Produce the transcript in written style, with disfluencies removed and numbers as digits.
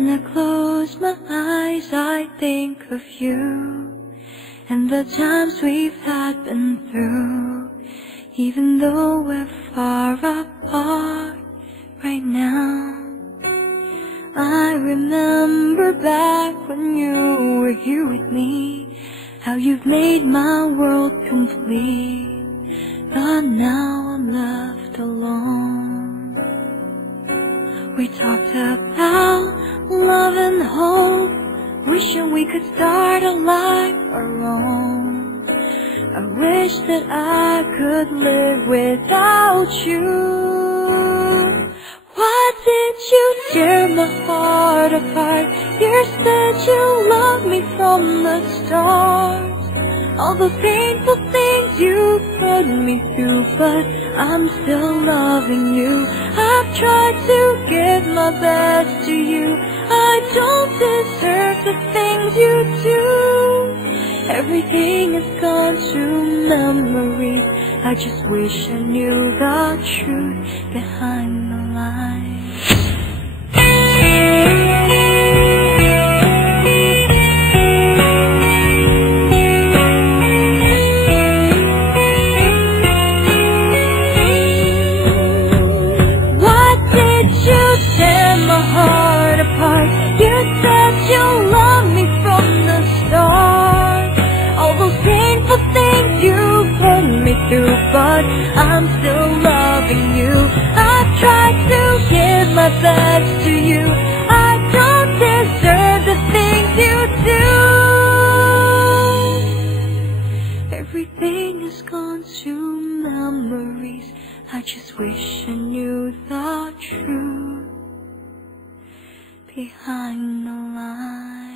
When I close my eyes, I think of you and the times we've had been through. Even though we're far apart right now, I remember back when you were here with me, how you've made my world complete. But now I'm left alone. We talked about love and hope, wishing we could start a life our own. I wish that I could live without you. Why did you tear my heart apart? You said you loved me from the start. All those painful things you put me through, but I'm still loving you. I've tried to give my best to you. I don't deserve the things you do. Everything is gone to memories. I just wish I knew the truth behind the lies. But I'm still loving you. I've tried to give my best to you. I don't deserve the things you do. Everything is gone to memories. I just wish I knew the truth behind the lies.